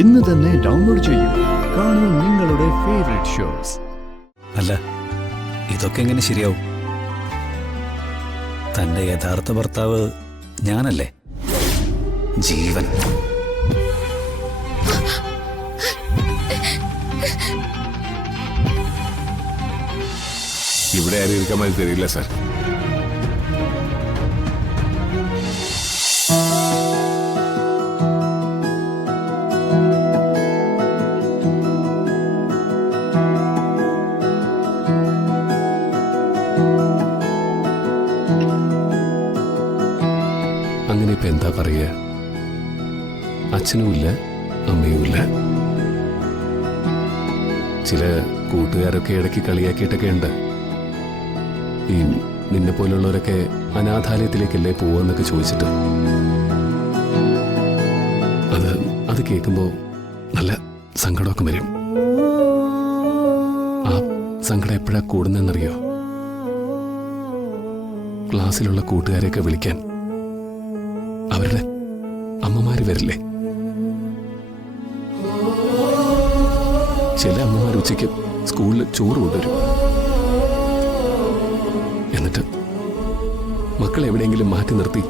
ഇന്ന് തന്നെ ഡൗൺലോഡ് ചെയ്യൂ. കാണൂ നിങ്ങളുടെ ഫേവറേറ്റ് ഷോസ്. അല്ല, ഇതൊക്കെ എങ്ങനെ ശരിയാവും? തന്റെ യഥാർത്ഥ ഭർത്താവ് ഞാനല്ലേ? ജീവൻ. ഇവിടെ ആരും ഇരിക്കാൻ മതി തരില്ല സാർ. അങ്ങനെ ഇപ്പൊ എന്താ പറയുക? അച്ഛനുമില്ല, അമ്മയുമില്ല. ചില കൂട്ടുകാരൊക്കെ ഇടയ്ക്ക് കളിയാക്കിയിട്ടൊക്കെ ഉണ്ട്. ഈ നിന്നെ പോലുള്ളവരൊക്കെ അനാഥാലയത്തിലേക്കല്ലേ പോവാന്നൊക്കെ ചോദിച്ചിട്ട്. അത് കേൾക്കുമ്പോൾ നല്ല സങ്കടമൊക്കെ വരും. ആ സങ്കടം എപ്പോഴാ കൂടുന്നതെന്നറിയോ? ക്ലാസ്സിലുള്ള കൂട്ടുകാരെയൊക്കെ വിളിക്കാൻ അവരുടെ അമ്മമാര് വരില്ലേ? ചില അമ്മമാർ ഉച്ചയ്ക്ക് സ്കൂളിൽ ചോറ് കൊണ്ടുവരും. എന്നിട്ട് മക്കളെ എവിടെയെങ്കിലും മാറ്റി നിർത്തി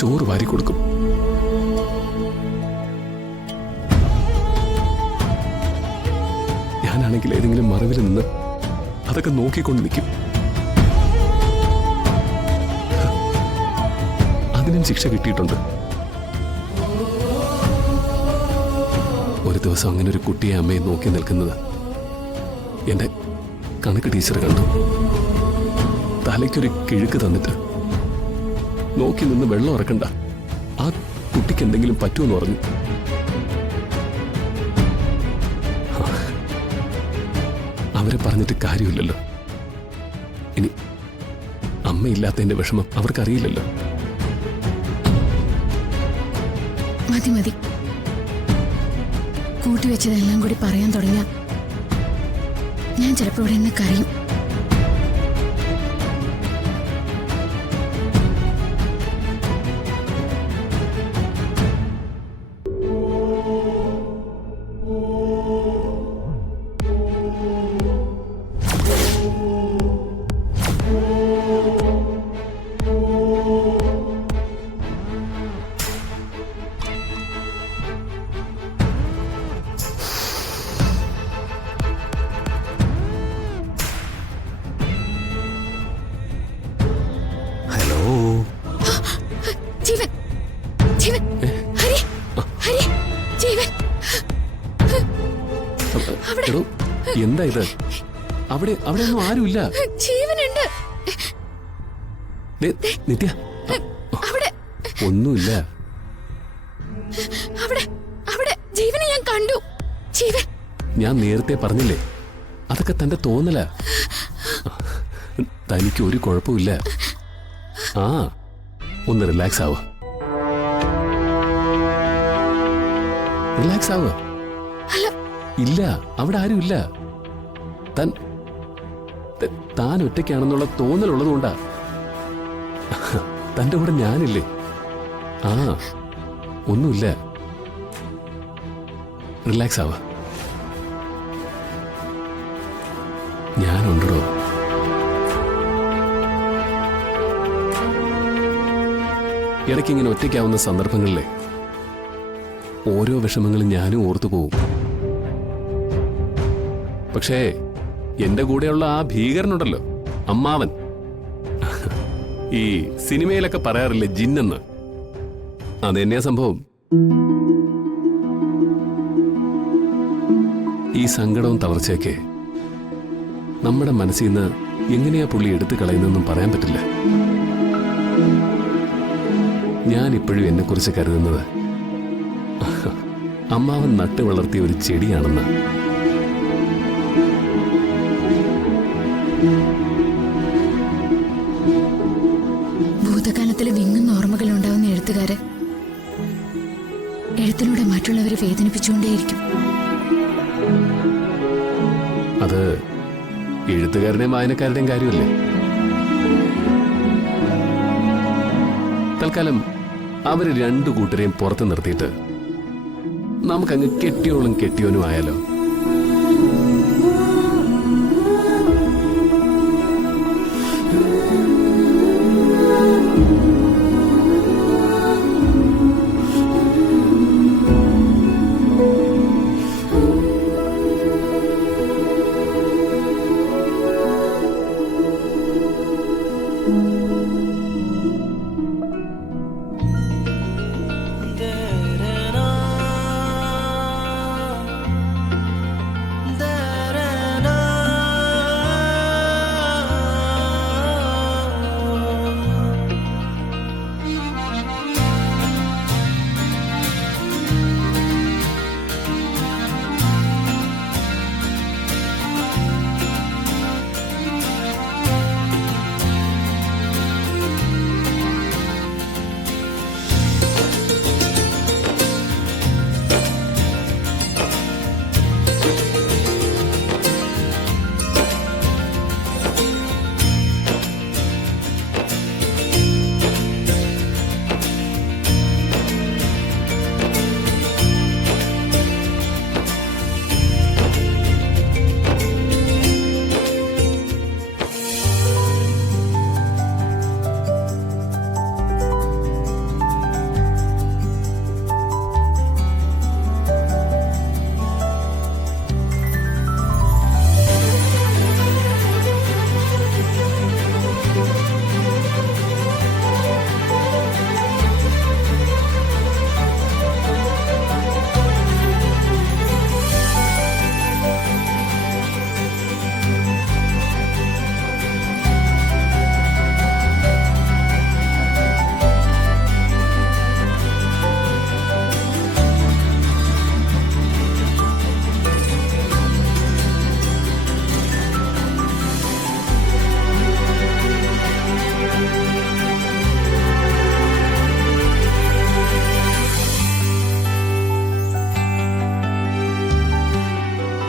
ചോറ് വാരി കൊടുക്കും. ഞാനാണെങ്കിൽ ഏതെങ്കിലും മറവിൽ നിന്ന് അതൊക്കെ നോക്കിക്കൊണ്ട് നിൽക്കും. അതിനും ശിക്ഷ കിട്ടിയിട്ടുണ്ട്. ഒരു ദിവസം അങ്ങനെ ഒരു കുട്ടിയെ അമ്മയെ നോക്കി നിൽക്കുന്നത് എന്റെ കണക്ക് ടീച്ചർ കണ്ടു. തലയ്ക്കൊരു കിഴുക്ക് തന്നിട്ട് നോക്കി നിന്ന് വെള്ളം ഇറക്കണ്ട, ആ കുട്ടിക്ക് എന്തെങ്കിലും പറ്റുമെന്ന് പറഞ്ഞു. അവരെ പറഞ്ഞിട്ട് കാര്യമില്ലല്ലോ. ഇനി അമ്മയില്ലാത്തതിന്റെ വിഷമം അവർക്കറിയില്ലല്ലോ. മതി മതി, കൂട്ടിവെച്ചതെല്ലാം കൂടി പറയാൻ തുടങ്ങിയ ഞാൻ ചിലപ്പോ ഇവിടെ നിന്ന് കരയും. എന്താ ഇത്? അവിടെ ഒന്നും ആരുമില്ല. ജീവനുണ്ട്. നിത്യ, ഒന്നുമില്ല. അവിടെ ജീവനെ ഞാൻ കണ്ടു. ജീവൻ. ഞാൻ നേരത്തെ പറഞ്ഞില്ലേ, അതൊക്കെ തന്റെ തോന്നല. തനിക്ക് ഒരു കുഴപ്പമില്ല. ആ, ഒന്ന് റിലാക്സ് ആവുക. റിലാക്സ് ആവുക. ഇല്ല, അവിടെ ആരുമില്ല. താൻ ഒറ്റയ്ക്കാണെന്നുള്ള തോന്നലുള്ളതുകൊണ്ടാ. തന്റെ കൂടെ ഞാനില്ലേ. ആ, ഒന്നുമില്ല. റിലാക്സ് ആവുക. ഞാനുണ്ടോ? ഇടയ്ക്കിങ്ങനെ ഒറ്റയ്ക്കാവുന്ന സന്ദർഭങ്ങളിലെ ഓരോ വിഷമങ്ങളും ഞാനും ഓർത്തു പോവും. പക്ഷേ എന്റെ കൂടെയുള്ള ആ ഭീകരനുണ്ടല്ലോ, അമ്മാവൻ, ഈ സിനിമയിലൊക്കെ പറയാറില്ലേ ജിന്നെന്ന്, അതെന്നെയാ സംഭവം. ഈ സങ്കടവും തളർച്ചയൊക്കെ നമ്മുടെ മനസ്സിൽ നിന്ന് എങ്ങനെയാ പുള്ളി എടുത്തു കളയുന്നതെന്നും പറയാൻ പറ്റില്ല. ഞാനിപ്പോഴും എന്നെക്കുറിച്ച് കരുതുന്നത് അമ്മാവൻ നട്ടു വളർത്തിയ ഒരു ചെടിയാണെന്ന്. ഭൂതകാലത്തിൽ വിങ്ങുന്ന ഓർമ്മകൾ ഉണ്ടാവുന്ന എഴുത്തുകാര് എഴുത്തിലൂടെ മറ്റുള്ളവരെ വേദനിപ്പിച്ചുകൊണ്ടേയിരിക്കും. അത് എഴുത്തുകാരുടെയും വായനക്കാരുടെയും കാര്യമല്ലേ? തൽക്കാലം അവര് രണ്ടു കൂട്ടരെയും പുറത്ത് നിർത്തിയിട്ട് നമുക്കങ്ങ് കെട്ടിയോളും കെട്ടിയോനും ആയാലോ?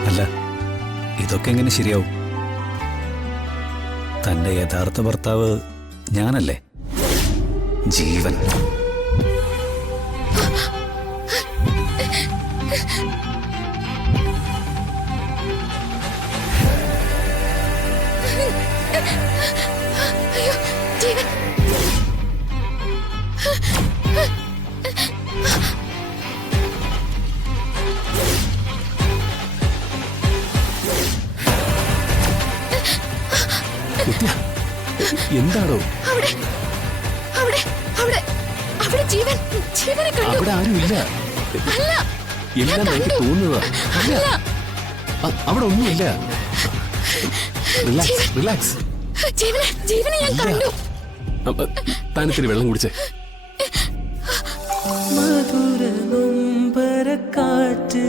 അല്ല, ഇതൊക്കെ എങ്ങനെ ശരിയാവും? തന്റെ യഥാർത്ഥ ഭർത്താവ് ഞാനല്ലേ? ജീവൻ. അയ്യോ, ജീവൻ. നിത്യ, എന്താണോ? അവിടെ അവിടെ അവിടെ അവിടെ ജീവൻ, ജീവനെ കണ്ടു. അവിടെ ആരും ഇല്ല. അല്ല, എല്ലാം എനിക്ക് തോന്നുന്നതാ. അല്ല, അവിടെ ഒന്നുമില്ല. Relax, relax. ജീവനെ, ജീവനെ ഞാൻ കണ്ടു. താനിത്തിരി വെള്ളം കുടിച്ചേ. മധുര നൊമ്പരക്കാറ്റ്